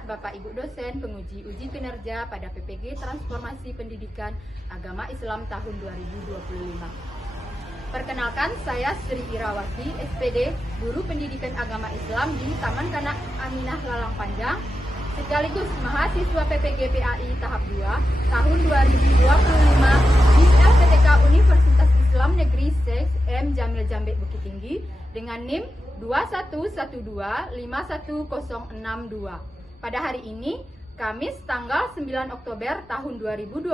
hormat Bapak Ibu dosen penguji uji kinerja pada PPG Transformasi Pendidikan Agama Islam tahun 2025. Perkenalkan, saya Sri Irawati, SPD, Guru Pendidikan Agama Islam di Taman Kanak Aminah Lalang Panjang, sekaligus mahasiswa PPG PAI tahap 2 tahun 2025 di LPTK Universitas Islam Negeri Syekh M. Jamil Jambe Bukit Tinggi dengan NIM 2112510062. Pada hari ini, Kamis tanggal 9 Oktober tahun 2025,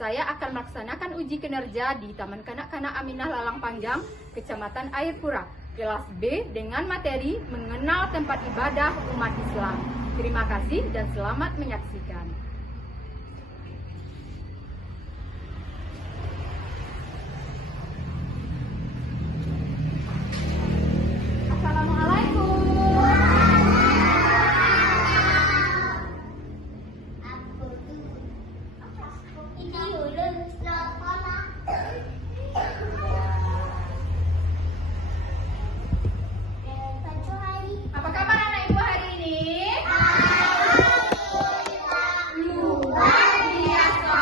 saya akan melaksanakan uji kinerja di Taman Kanak-Kanak Aminah Lalang Panjang, Kecamatan Air Pura, kelas B dengan materi mengenal tempat ibadah umat Islam. Terima kasih dan selamat menyaksikan. Apa kabar anak ibu hari ini? Luar biasa.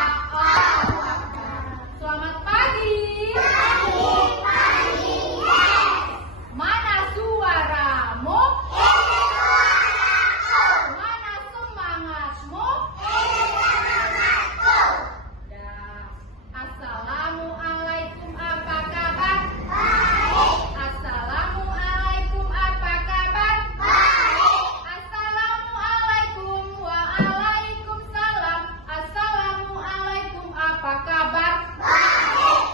Selamat pagi. Mana suaramu? Mana semangatmu? Assalamualaikum, apa kabar? Assalamualaikum, apa kabar? Assalamualaikum, waalaikumsalam. Assalamualaikum, apa kabar? Baiklah,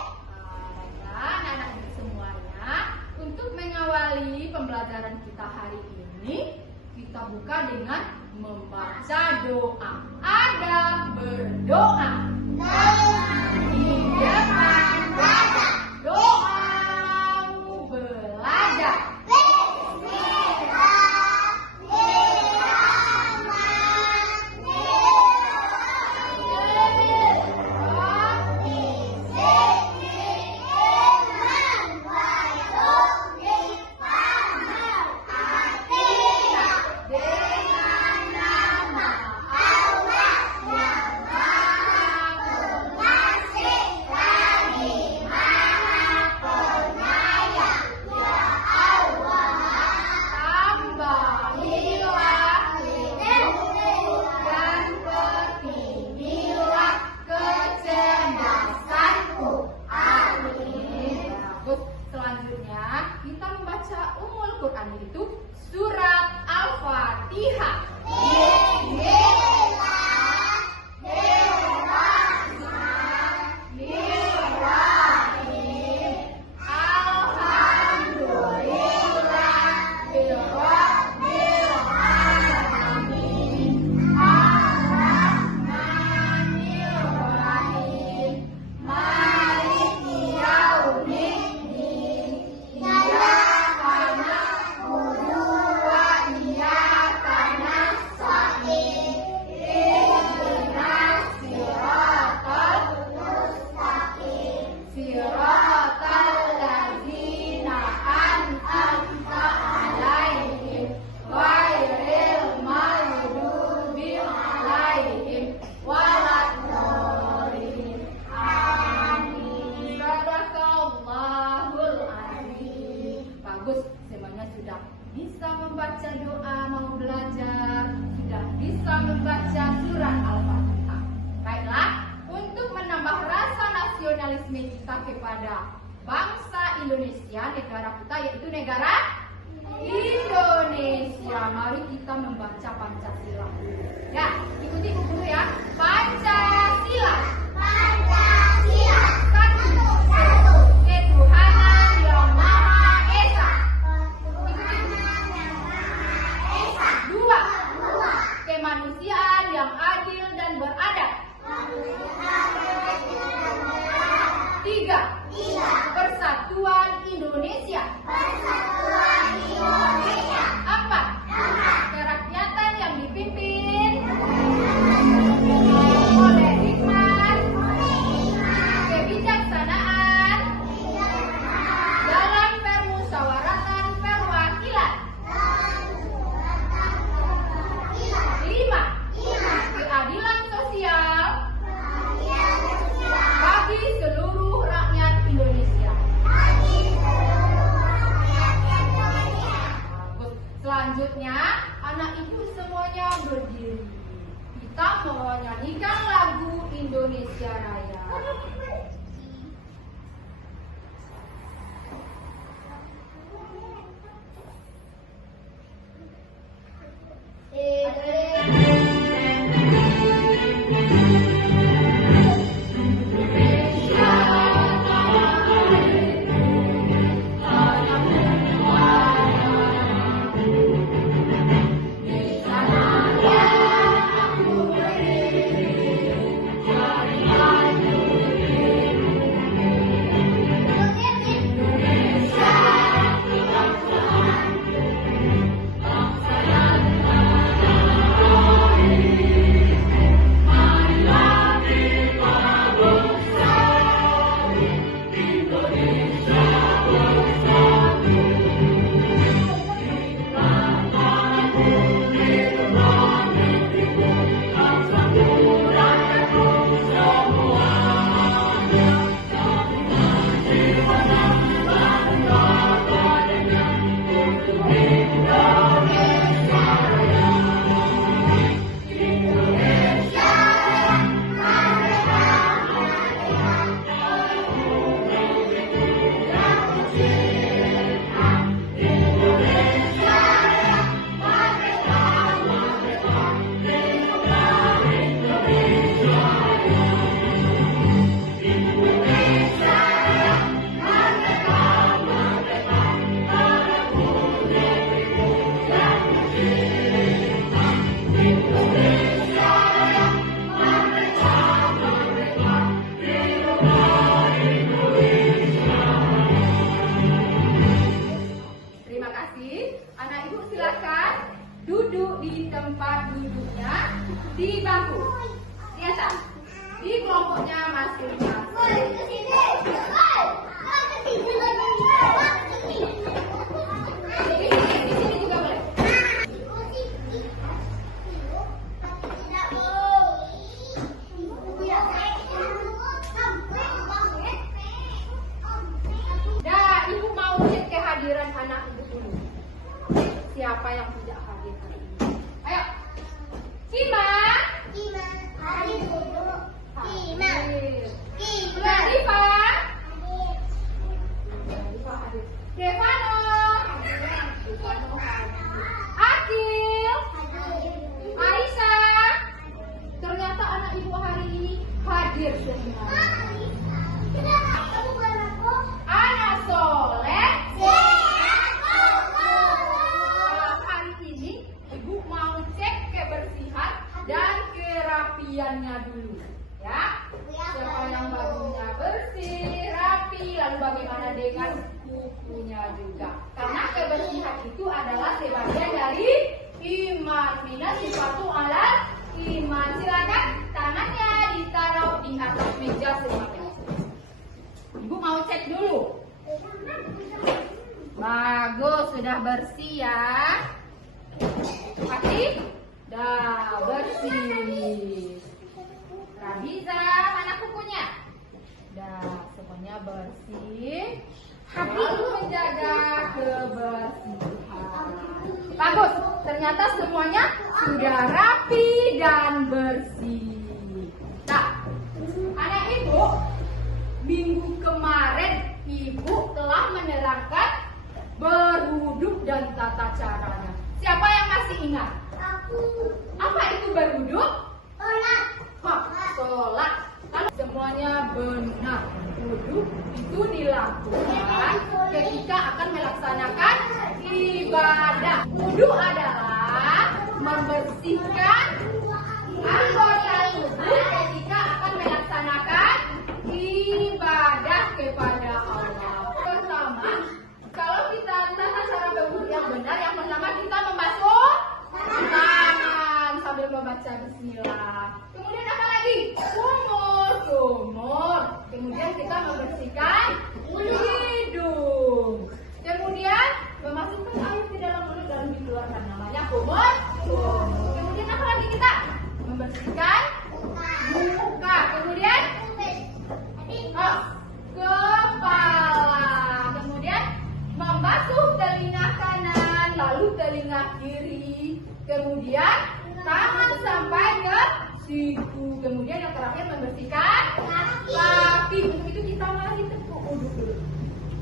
anak-anak semuanya, untuk mengawali pembelajaran kita hari ini, kita buka dengan membaca doa. Ada berdoa. Di depan doamu belajar. Selanjutnya kita membaca Ummul Quran, itu surat Al-Fatihah. Bagus, semuanya sudah bisa membaca doa, mau belajar, sudah bisa membaca surat Al-Fatihah. Baiklah, untuk menambah rasa nasionalisme kita kepada bangsa Indonesia, negara kita yaitu negara Indonesia, mari kita membaca Pancasila. Ya, ikuti buku ya. Pancasila. Ketuhanan yang Maha Esa. Dua. Kemanusiaan yang adil dan beradab. Tiga. Persatuan Indonesia. Empat. Kerakyatan yang dipimpin berdiri. Kita menyanyikan lagu Indonesia Raya. Terima kasih. Anak ibu silakan duduk di tempat duduknya di bangku. Biasa. Di kelompoknya masing-masing. Di sini juga boleh. Dah, ibu mau cek kehadiran anak ibu dulu. Siapa yang tidak hadir hari ini? Ayo. Cima. Hadir. Mbak Rifa. Hadir. Devano. Akil. Aisyah. Ternyata anak ibu hari ini hadir semua. Anak soleh. Hari ini ibu mau cek kebersihan dan kerapiannya dulu, ya. Siapa yang bajunya bersih, rapi, lalu bagaimana dengan kukunya juga? Karena kebersihan itu adalah sebagian dari iman. Mina sifatu ala iman. Silakan tangannya ditaruh di atas meja semuanya. Ibu mau cek dulu. Bagus, sudah bersih ya. Kasih. Dah bersih. Rabiza, mana kukunya? Dah, semuanya bersih. Lalu menjaga kebersihan. Bagus, ternyata semuanya sudah rapi dan bersih. Nah, anak ibu, minggu kemarin ibu telah menerangkan berwuduk dan tata caranya. Siapa yang masih ingat? Apa itu berwuduk? Sholat. Kalau semuanya benar, wuduk itu dilakukan ketika akan melaksanakan ibadah. Wuduk adalah membersihkan anggota tubuh ketika akan melaksanakan ibadah kepada Allah. Pertama, kalau kita tata cara berwuduk yang benar, yang pertama kita membasuh tangan sambil membaca bismillah. Kemudian apa lagi? Sumur. Kemudian kita membersihkan hidung. Kemudian memasukkan air ke dalam mulut dan dikeluarkan, namanya kumur. Kemudian apa lagi kita? Membersihkan muka. Kemudian kepala. Kemudian membasuh telinga kanan, lalu telinga kiri. Kemudian siku. Kemudian yang terakhir membersihkan kaki. Untuk itu kita mari tepuk wudhu dulu.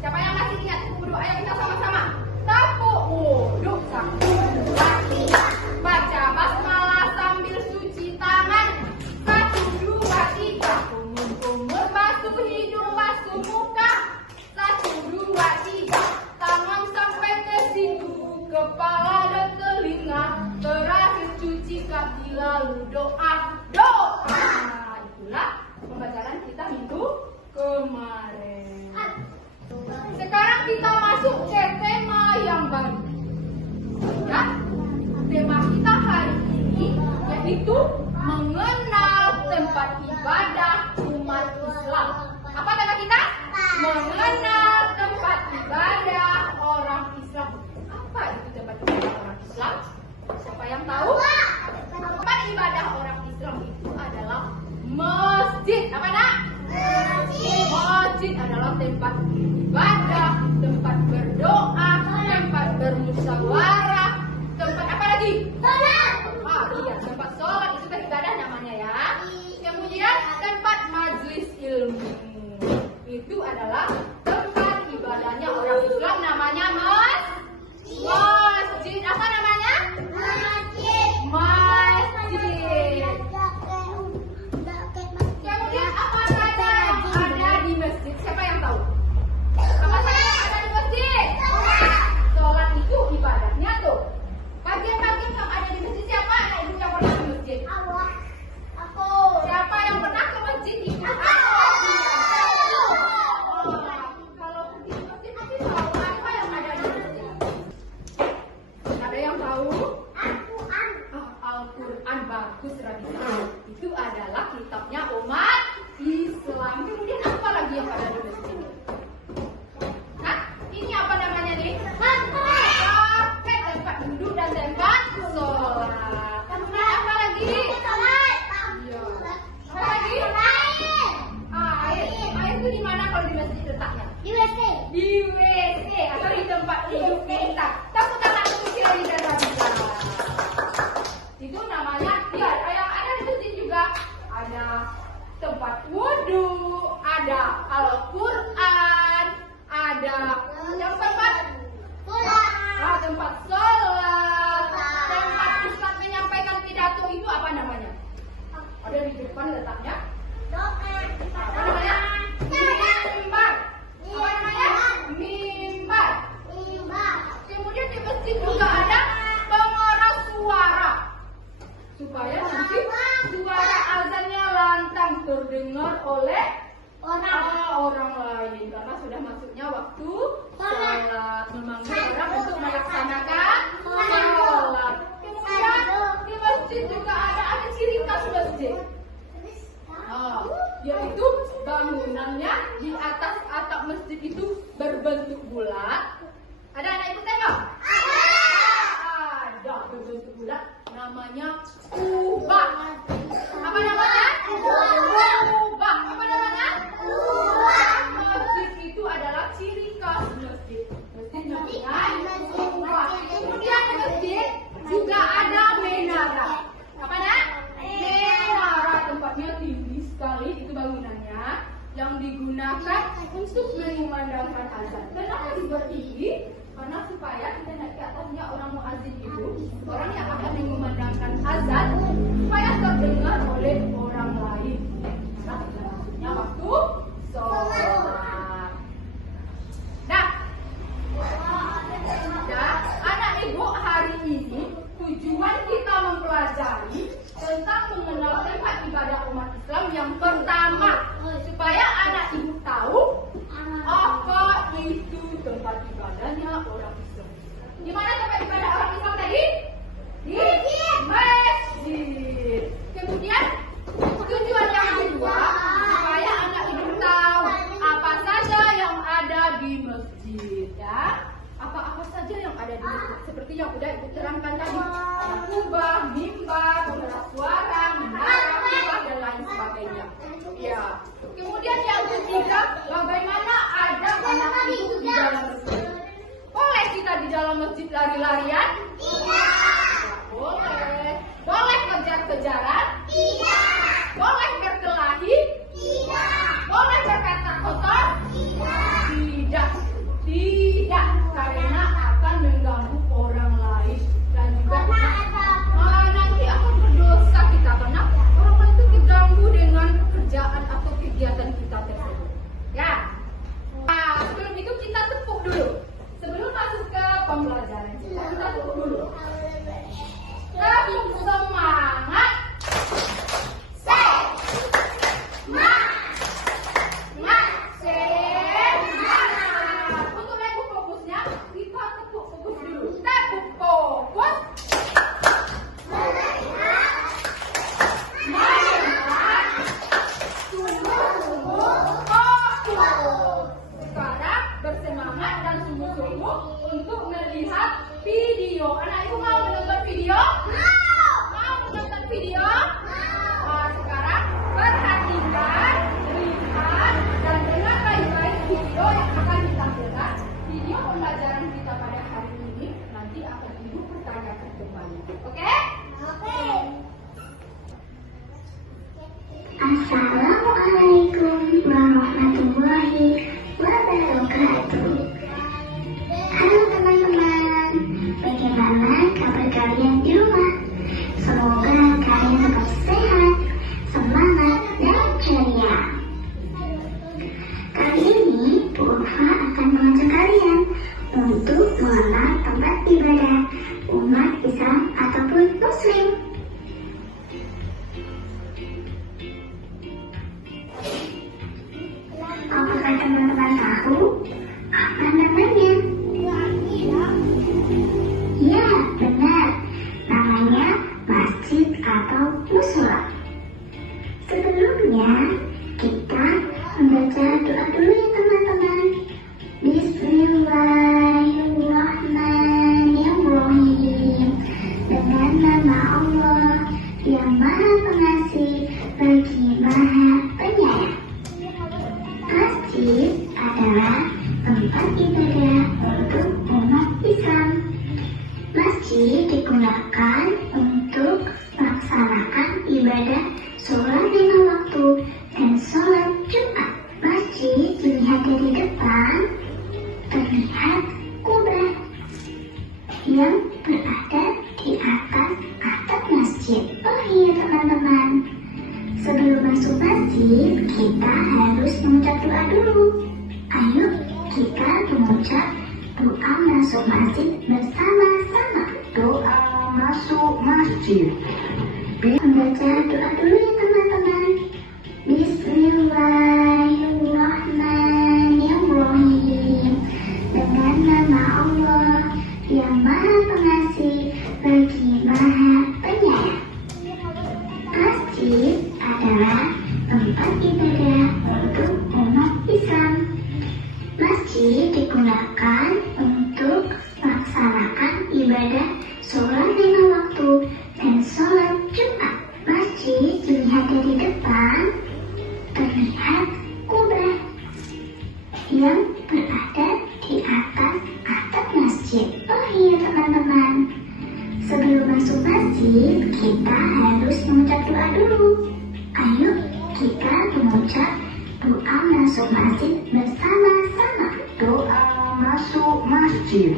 Siapa yang masih ingat tepuk wudhu? Ayo kita sama-sama. Tepuk wudhu. 1, 2, 3. Baca basmalah sambil cuci tangan. 1, 2, 3. Kumur-kumur basuh hidung, basuh muka. 1, 2, 3. Tangan sampai ke siku, kepala dan telinga. Terakhir cuci kaki lalu doa. Itulah pembacaan kita minggu kemarin. Sekarang kita masuk ke tema yang baru. Ya, tema kita hari ini yaitu mengenal tempat ibadah umat Islam. Apa tema kita? Mengenal tempat ibadah orang Islam. Apa itu tempat ibadah orang Islam? Siapa yang tahu? Tempat ibadah orang Islam itu adalah masjid. Apa nak? Masjid. Masjid adalah tempat ibadah, tempat berdoa, tempat bermusyawarah, tempat apa lagi? Sholat. Iya, tempat sholat itu kan ibadah namanya ya. Kemudian tempat majelis ilmu itu adalah tempat ibadahnya orang Islam, namanya masjid. Apa namanya? Masjid. Kemudian apa saja yang ada di masjid? Siapa yang tahu? Apa saja yang ada di masjid? Sholat itu ibadahnya tuh. Bagian-bagian yang ada di masjid siapa? Anak ibu yang pernah ke masjid? Aku. Siapa yang pernah ke masjid? Ibu. Kalau pergi ke masjid pasti tahu apa yang ada di masjid. Ada yang tahu? Al-Quran. Bagus, Raditya. Itu adalah kitabnya umat Islam. Kemudian apa lagi yang ada di masjid? Nah, ini apa namanya nih? Karpet, tempat duduk dan tempat sholat. Kemudian apa lagi? Iya. Apa lagi? Air. Air itu di mana kalau di masjid letaknya? Di WC atau di tempat tidur kita. Tepuk tangan untuk Siri dan Raditya. Itu namanya, ya, yang ada di masjid juga ada tempat wudhu, ada Al-Quran, ada yang tempat sholat, tempat Ustaz menyampaikan pidato itu apa namanya? Ada di depan letaknya. Apa namanya? Mimbar. Apa namanya? Mimbar. Kemudian di masjid juga ada pengeras suara supaya nanti suara azannya lantang terdengar oleh orang lain karena sudah masuknya waktu sholat, memanggil orang untuk melaksanakan sholat. Kemudian di masjid juga ada ciri khas masjid, yaitu bangunannya di atas atap masjid itu berbentuk bulat. Ada anak ibu tengok? Ada berbentuk bulat, namanya kubah. Apa namanya? Kubah. Apa namanya? Masjid itu adalah ciri khas masjid. Masjid namanya kubah. Kemudian di masjid juga ada menara. Apa nak? Menara, tempatnya tinggi sekali, itu bangunannya yang digunakan untuk mengumandangkan azan. Kenapa dipertinggi? Karena supaya kita naik ke atasnya orang muadzin itu, orang yang akan mengumandangkan azan, supaya terdengar oleh orang lain. Nah, maksudnya waktu sholat. Nah, anak ibu, hari ini tujuan kita mempelajari tentang mengenal tempat ibadah umat Islam yang pertama, supaya anak ibu tahu apa itu tempat ibadahnya orang Islam. Di mana tempat ibadah orang Islam tadi? Di masjid. Kemudian tujuan yang kedua, supaya anak ibu tahu apa saja yang ada di masjid, ya. Apa-apa saja yang ada di masjid, seperti yang udah ibu terangkan tadi. Ada kubah, mimbar, pengeras suara, menara, kubah dan lain sebagainya. Ya. Kemudian yang ketiga, bagaimana ada anak ibu di dalam masjid? Boleh kita di dalam masjid lari-larian? Iya. Boleh. Boleh kejar-kejaran? Iya. Assalamualaikum warahmatullahi wabarakatuh. Halo teman-teman, bagaimana kabar kalian di rumah? Semoga kalian tetap sehat, semangat, dan ceria. Kali ini Bu Ulfa akan mengajak kalian untuk mengenal tempat ibadah umat Islam ataupun Muslim. Apakah teman-teman tahu apa namanya? Ya, benar. Namanya masjid atau musola. Sebelumnya, kita membaca doa dulu ya teman-teman. Bismillahirrahmanirrahim. Dengan nama Allah yang Maha Pengasih lagi Maha Penyayang. Masjid adalah tempat ibadah untuk umat Islam. Masjid digunakan untuk melaksanakan ibadah sholat lima waktu dan sholat Jumat. Masjid dilihat dari depan, terlihat kubah yang berada di atas atap masjid. Oh iya teman-teman, sebelum masuk masjid, kita harus mengucap doa dulu. Ayo kita mengucap doa masuk masjid bersama-sama. Doa masuk masjid. Membaca doa dulu ya teman-teman. Bismillahirrahmanirrahim. Dengan nama Allah yang Maha Pengasih lagi Maha Penyayang. Masjid adalah tempat ibadah untuk umat Islam. Masjid digunakan untuk melaksanakan ibadah sholat lima waktu dan sholat Jumat. Masjid dilihat dari depan, terlihat kubah yang berada di atas atap masjid. Oh iya teman-teman, sebelum masuk masjid, kita harus mengucap doa dulu. Ayo kita mengucap doa masuk masjid bersama-sama. Doa masuk masjid.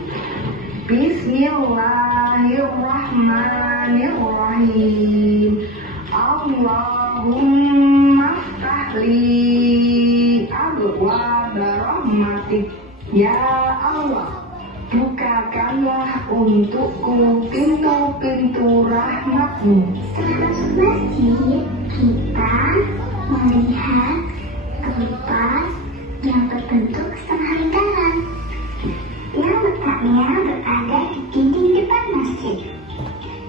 Bismillahirrahmanirrahim. Allahumma ftahli abwaaba rahmatik. Ya Allah, bukakanlah untukku pintu-pintu rahmatmu. Setelah masuk masjid, kita melihat tempat yang berbentuk setengah lingkaran yang letaknya berada di dinding depan masjid.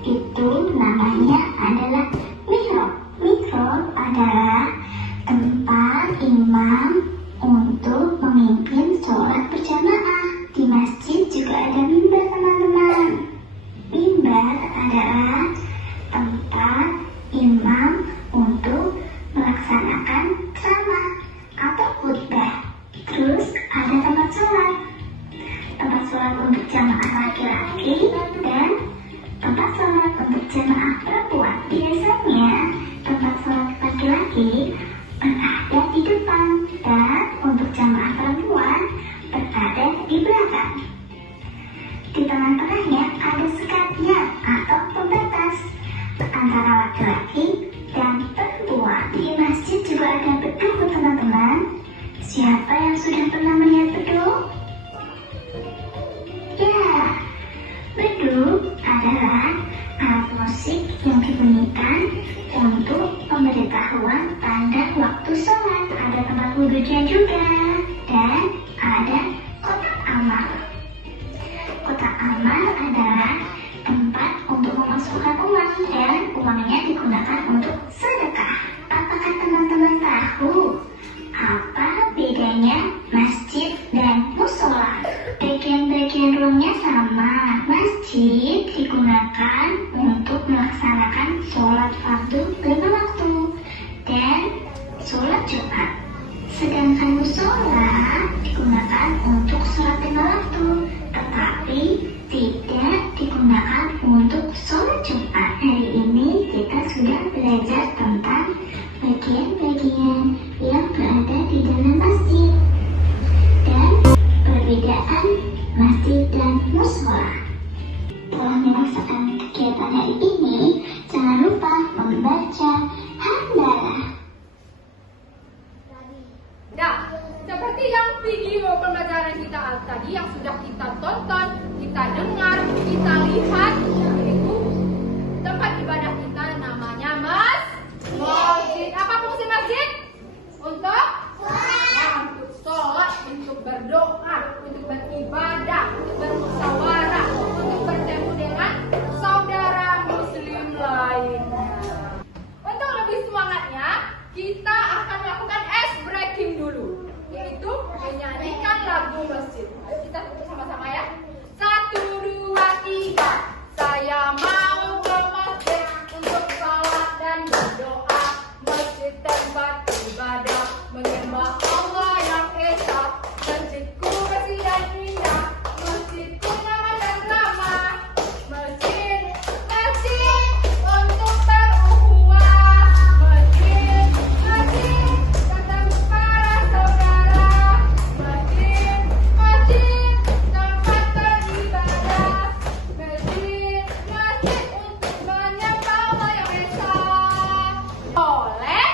Itu namanya adalah mihrab. Mihrab adalah tempat imam untuk memimpin sholat berjamaah. Di masjid juga ada mimbar teman-teman. Mimbar adalah tempat imam untuk melaksanakan ceramah atau khutbah. Terus ada tempat sholat. Tempat sholat untuk jamaah laki-laki dan tempat sholat untuk jamaah perempuan. Biasanya tempat sholat laki-laki berada di depan dan untuk jamaah perempuan berada di belakang. Di tengah-tengahnya ada sekatnya atau pembatas antara laki-laki dan perempuan. Di masjid juga ada beduk teman-teman. Siapa yang sudah pernah melihat beduk? Ya, beduk adalah alat musik yang dibunyikan untuk pemberitahuan tanda waktu sholat. Ada tempat wudhunya juga dan ada kotak amal. Kotak amal adalah tempat untuk memasukkan uang dan uangnya digunakan untuk sedekah. Apakah teman-teman tahu apa bedanya masjid dan musola? Bagian-bagian ruangnya sama. Masjid digunakan untuk melaksanakan sholat fardu lima waktu dan sholat Jumat. Sedangkan musola digunakan untuk sholat lima waktu, tetapi tidak digunakan untuk sholat Jumat. Hari ini kita sudah belajar tentang bagian-bagian lihat itu tempat ibadah kita namanya masjid. Apa fungsi masjid? Untuk sholat, untuk berdoa, untuk beribadah, untuk bermusyawarah, untuk bertemu dengan saudara muslim lainnya. Untuk lebih semangatnya, kita akan melakukan ice breaking dulu, yaitu menyanyikan lagu masjid. Ayo kita sama-sama ya. 1, 2, 3. Saya mau ke masjid untuk sholat dan berdoa. Masjid tempat ibadah, menyembah Allah yang esa. Masjidku bersih dan indah, masjidku nyaman dan ramah. Masjid, masjid untuk berukhuwah. Masjid, masjid ketemu para saudara. Masjid, masjid tempat beribadah. Masjid, masjid untuk menyembah Allah yang esa. Boleh?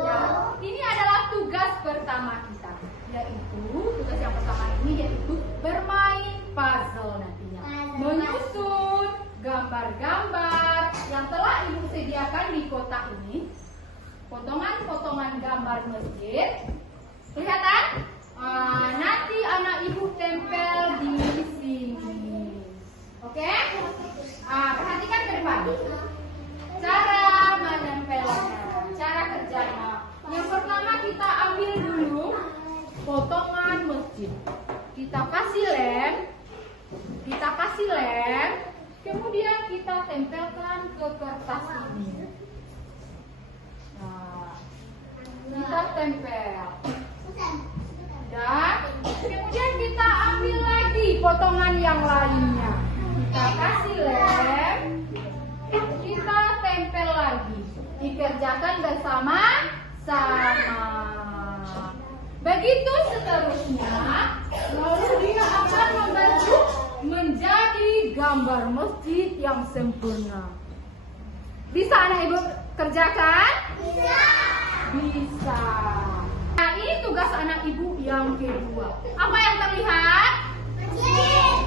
Ya, ini adalah tugas pertama kita, yaitu tugas yang pertama ini yaitu bermain puzzle nantinya, menyusun gambar-gambar yang telah ibu sediakan di kotak ini, potongan-potongan gambar masjid. Kelihatan? Nanti anak ibu tempel di sini. Oke? Perhatikan ke depan. Cara menempelnya, cara kerjanya. Yang pertama kita ambil dulu potongan masjid. Kita kasih lem, kemudian kita tempelkan ke kertas ini. Nah, kita tempel. Dan kemudian kita ambil lagi potongan yang lainnya. Kita kasih lem, kita tempel lagi. Dikerjakan bersama-sama. Begitu seterusnya, lalu dia akan membentuk menjadi gambar masjid yang sempurna. Bisa anak ibu kerjakan? Bisa. Nah, ini tugas anak ibu yang kedua. Apa yang terlihat?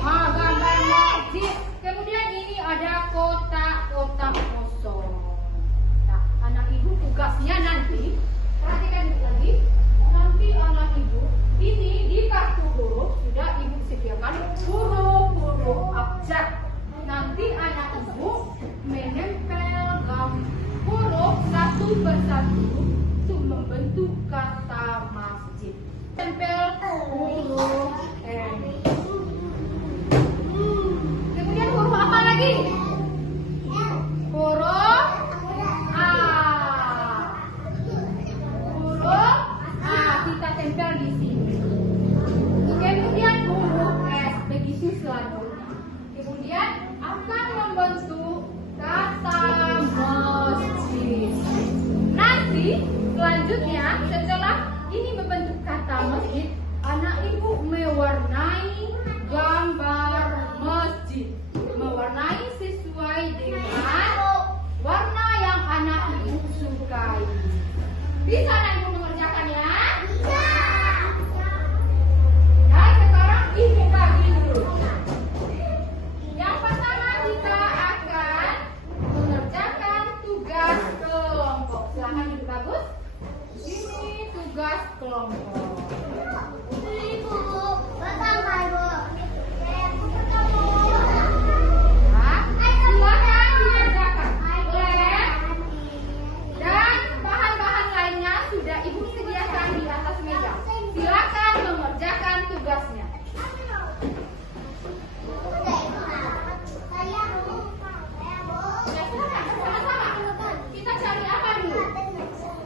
Gambar masjid. Kemudian ini ada kotak-kotak kosong. Nah, anak ibu tugasnya nanti, perhatikan lagi, nanti anak ibu ini di kartu huruf sudah ibu sediakan huruf-huruf abjad. Nanti anak ibu menempel huruf satu persatu untuk membentuk kata masjid. Tempel huruf M. Kemudian huruf apa lagi? Huruf A. Huruf A kita tempel di sini. Kemudian huruf S, begitu selanjutnya. Kemudian akan membentuk kata masjid. Nanti selanjutnya setelah ini membentuk kata masjid, anak ibu mewarnai gambar masjid, mewarnai sesuai dengan warna yang anak ibu sukai. Bisa anak ibu mengerjakannya? Bisa. Dan sekarang ibu bagi dulu. Yang pertama kita akan mengerjakan tugas kelompok. Silakan ibu bagus. Ini tugas kelompok. Silakan dikerjakan. Dan bahan-bahan lainnya sudah ibu sediakan di atas meja. Silakan mengerjakan tugasnya. Ya, silakan sama-sama. Kita cari apa dulu?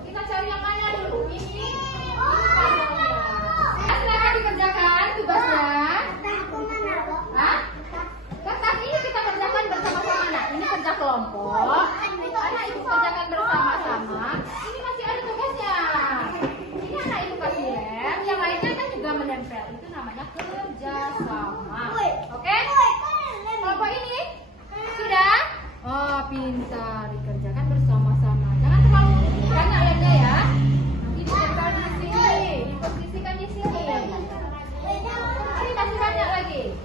Kita cari yang mana dulu? Ini. Silakan dikerjakan tugasnya. Hah? Kertas ini kita kerjakan bersama-sama. Nah, ini kerja kelompok. Anak ibu kerjakan bersama-sama. Ini masih ada tugasnya. Ini anak ibu kasih lem. Yang lainnya kan juga menempel. Itu namanya kerja sama. Oke? Kelompok ini sudah? Oh, pintar. Dikerjakan bersama-sama. Jangan terlalu banyak lemnya ya. Nanti ditempel di sini. Diposisikan di sini. Ini masih banyak lagi.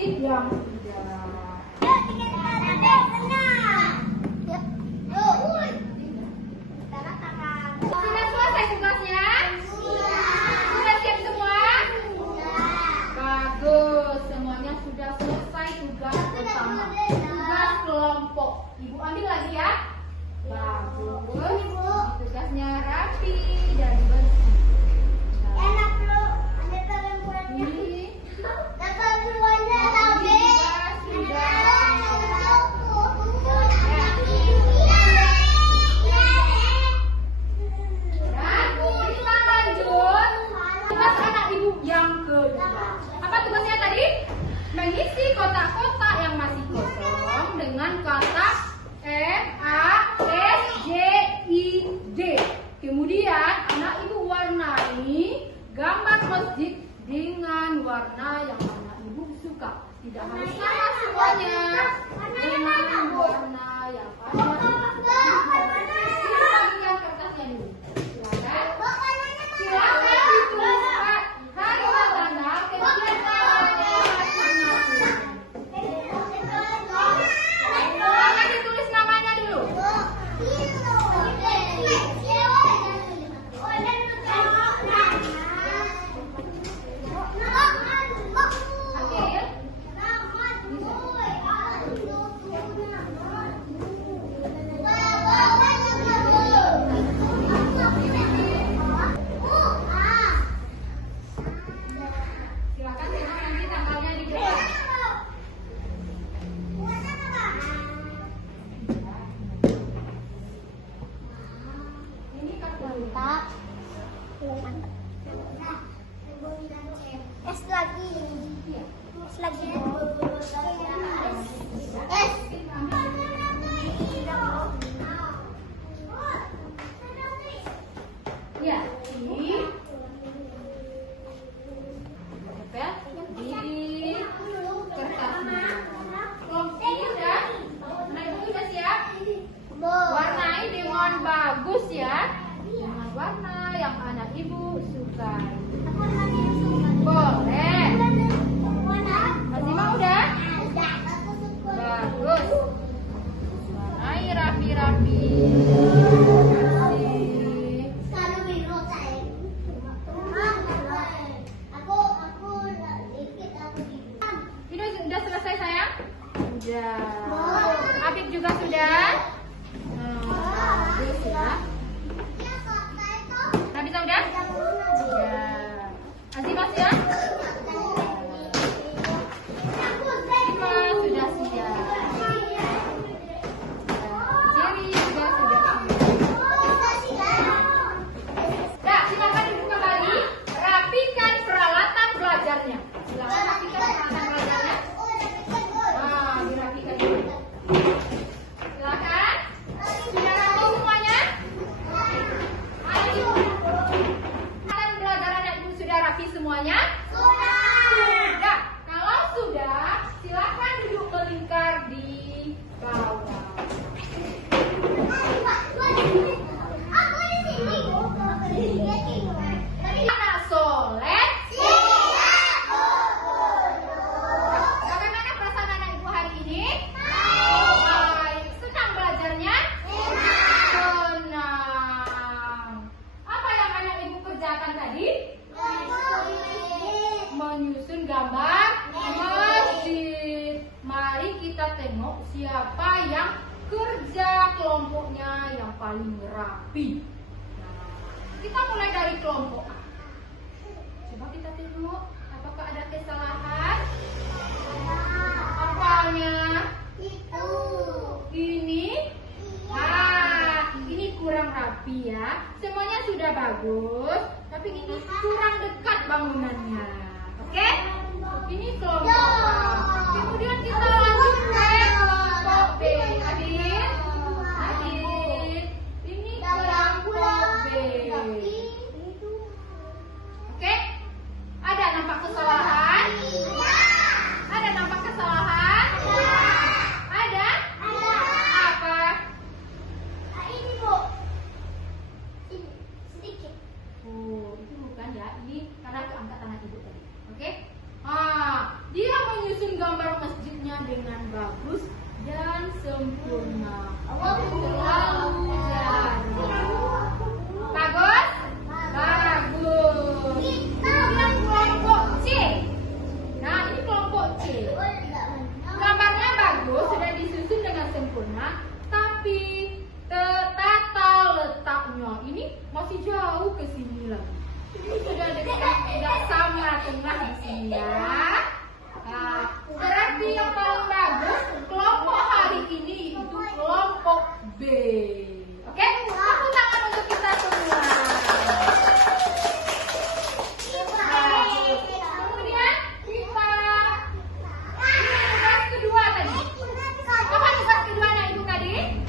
masjid yang indah. Sudah selesai tugasnya? Sudah siap semua? Bagus, semuanya sudah selesai tugas bersama. Tugas kelompok. Ibu ambil lagi ya. Bagus. Tugasnya rapi dan bersih. Ini kita lanjut. Tugas anak ibu yang kedua. Apa tugasnya tadi? Mengisi kotak-kotak yang masih kosong dengan kata M, A, S, J, I, D. Kemudian anak ibu warnai gambar masjid dengan warna yang anak ibu suka. Tidak harus sama semuanya. Dengan warna yang ada. Kertasnya dulu. Silakan ditulis hari dan tanggal Silakan ditulis namanya dulu. Silakan tengok nanti tanggalnya di depan. Ini kartu. Es lagi. Iya. Es lagi. Ya, ini tempel di kertasnya. Kelompok ini udah, anak ibu udah siap? Warnai dengan bagus ya, dengan warna yang anak ibu suka. Boleh. Azima udah? Bagus. Warnai rapi-rapi. Ini sudah selesai sayang? Sudah. Afif juga sudah? Bagus ya. Nabita udah? Ya. Azimah ya? Azimah sudah siap. Jerry juga sudah siap. Nah, silakan duduk kembali. Rapikan peralatan belajarnya. Silakan rapikan peralatan belajarnya. Nah, dirapikan dulu. Silakan. Sudah rapi semuanya? Ayo. Peralatan belajarannya ibu sudah rapi semuanya? Sudah. Kalau sudah, silakan duduk melingkar di bawah. Anak soleh. Bagaimana perasaan anak ibu hari ini? Baik. Senang belajarnya? Senang. Apa yang anak ibu kerjakan tadi? Menyusun gambar masjid. Mari kita tengok siapa yang kerja kelompoknya yang paling rapi. Kita mulai dari kelompok A. Coba kita tengok apakah ada kesalahan. Apanya? Ini? Ini kurang rapi ya. Semuanya sudah bagus, tapi ini kurang dekat bangunannya. Oke? Ini kelompok A. Kemudian kita lanjut ke kelompok B. Adit? Ini kelompok B. Oke? Ada nampak kesalahan? Ada nampak kesalahan? Ada? Apa? Oh, itu bukan ya. Ini karena keangkatan ibu tadi. Oke? Dia menyusun gambar masih jauh ke sini lagi. Sudah dekat, tidak sama tengah di sini ya. Nah, berarti yang paling bagus kelompok hari ini itu kelompok B. Oke, tepuk tangan untuk kita semua. Kemudian kita tugas kedua tadi. Apa tugas keduanya Ibu Kadin?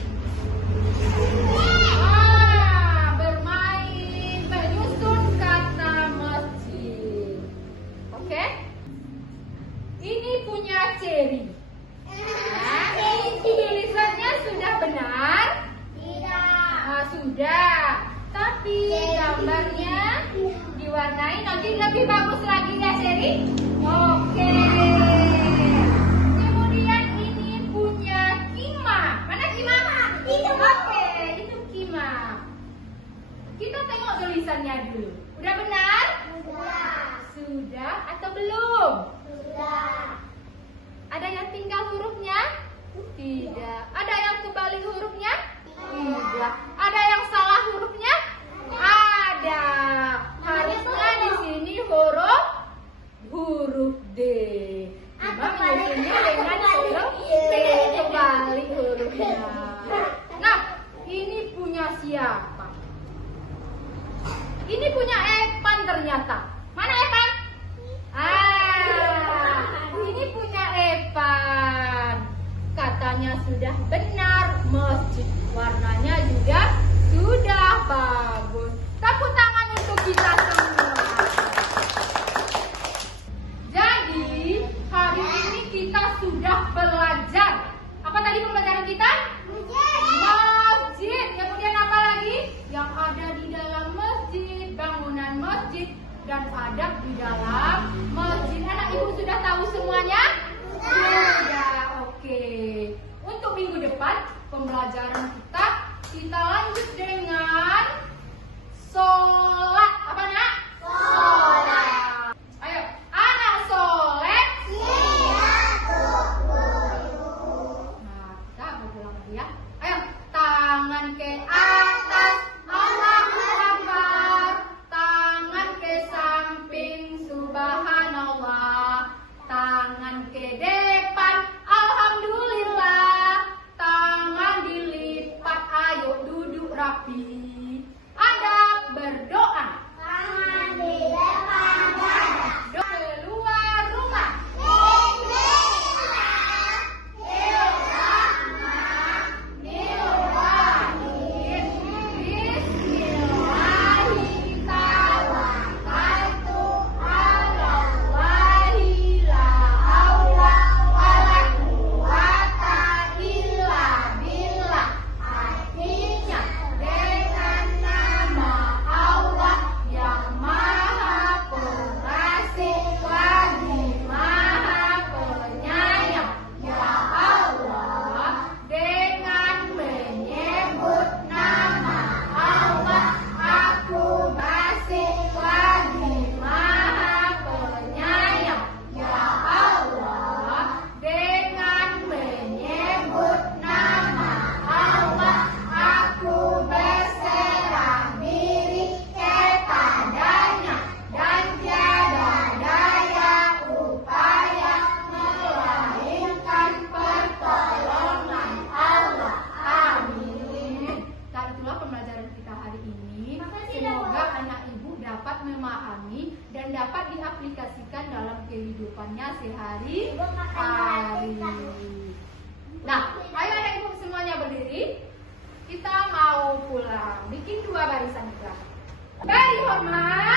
Bermain menyusun kata masjid. Oke? Ini punya Cherry. Nah, tulisannya sudah benar? Tidak. Sudah. Tapi gambarnya diwarnai nanti lebih bagus lagi ya Cherry? Oke. Kemudian ini punya Kima. Mana Kima? Oke, itu Kima. Kita tengok tulisannya dulu. Udah benar? Sudah atau belum? Ada yang tinggal hurufnya? Tidak. Ada yang kebalik hurufnya? Tidak. Ada yang salah hurufnya? Ada. Harusnya di sini huruf D. Cuma menyusunnya dengan huruf D kebalik hurufnya. Nah, ini punya siapa? Ini punya Evan ternyata. Mana Evan? Ini punya Evan. Katanya sudah benar masjid. Warnanya juga sudah bagus. Tepuk tangan untuk kita semua. Jadi, hari ini kita sudah belajar. Apa tadi pembelajaran kita? Masjid. Kemudian apa lagi? Yang ada di dalam masjid, bangunan masjid, dan adab di dalam masjid. Anak ibu sudah tahu semuanya? Sudah. Oke. Untuk minggu depan pembelajaran kita lanjut dengan sholat. Apa nak? Sholat. Ayo, anak sholat. Nah, kita berulang lagi ya. Ayo, tangan ke atas. Allahu Akbar. Tangan ke samping. Subhanallah. Tangan ke depan. Alhamdulillah. Tangan dilipat. Ayo duduk rapi. Adab berdoa. Doa keluar rumah. Dan dapat diaplikasikan dalam kehidupannya sehari-hari. Nah, ayo anak ibu semuanya berdiri. Kita mau pulang. Bikin 2 barisan di belakang. Beri hormat.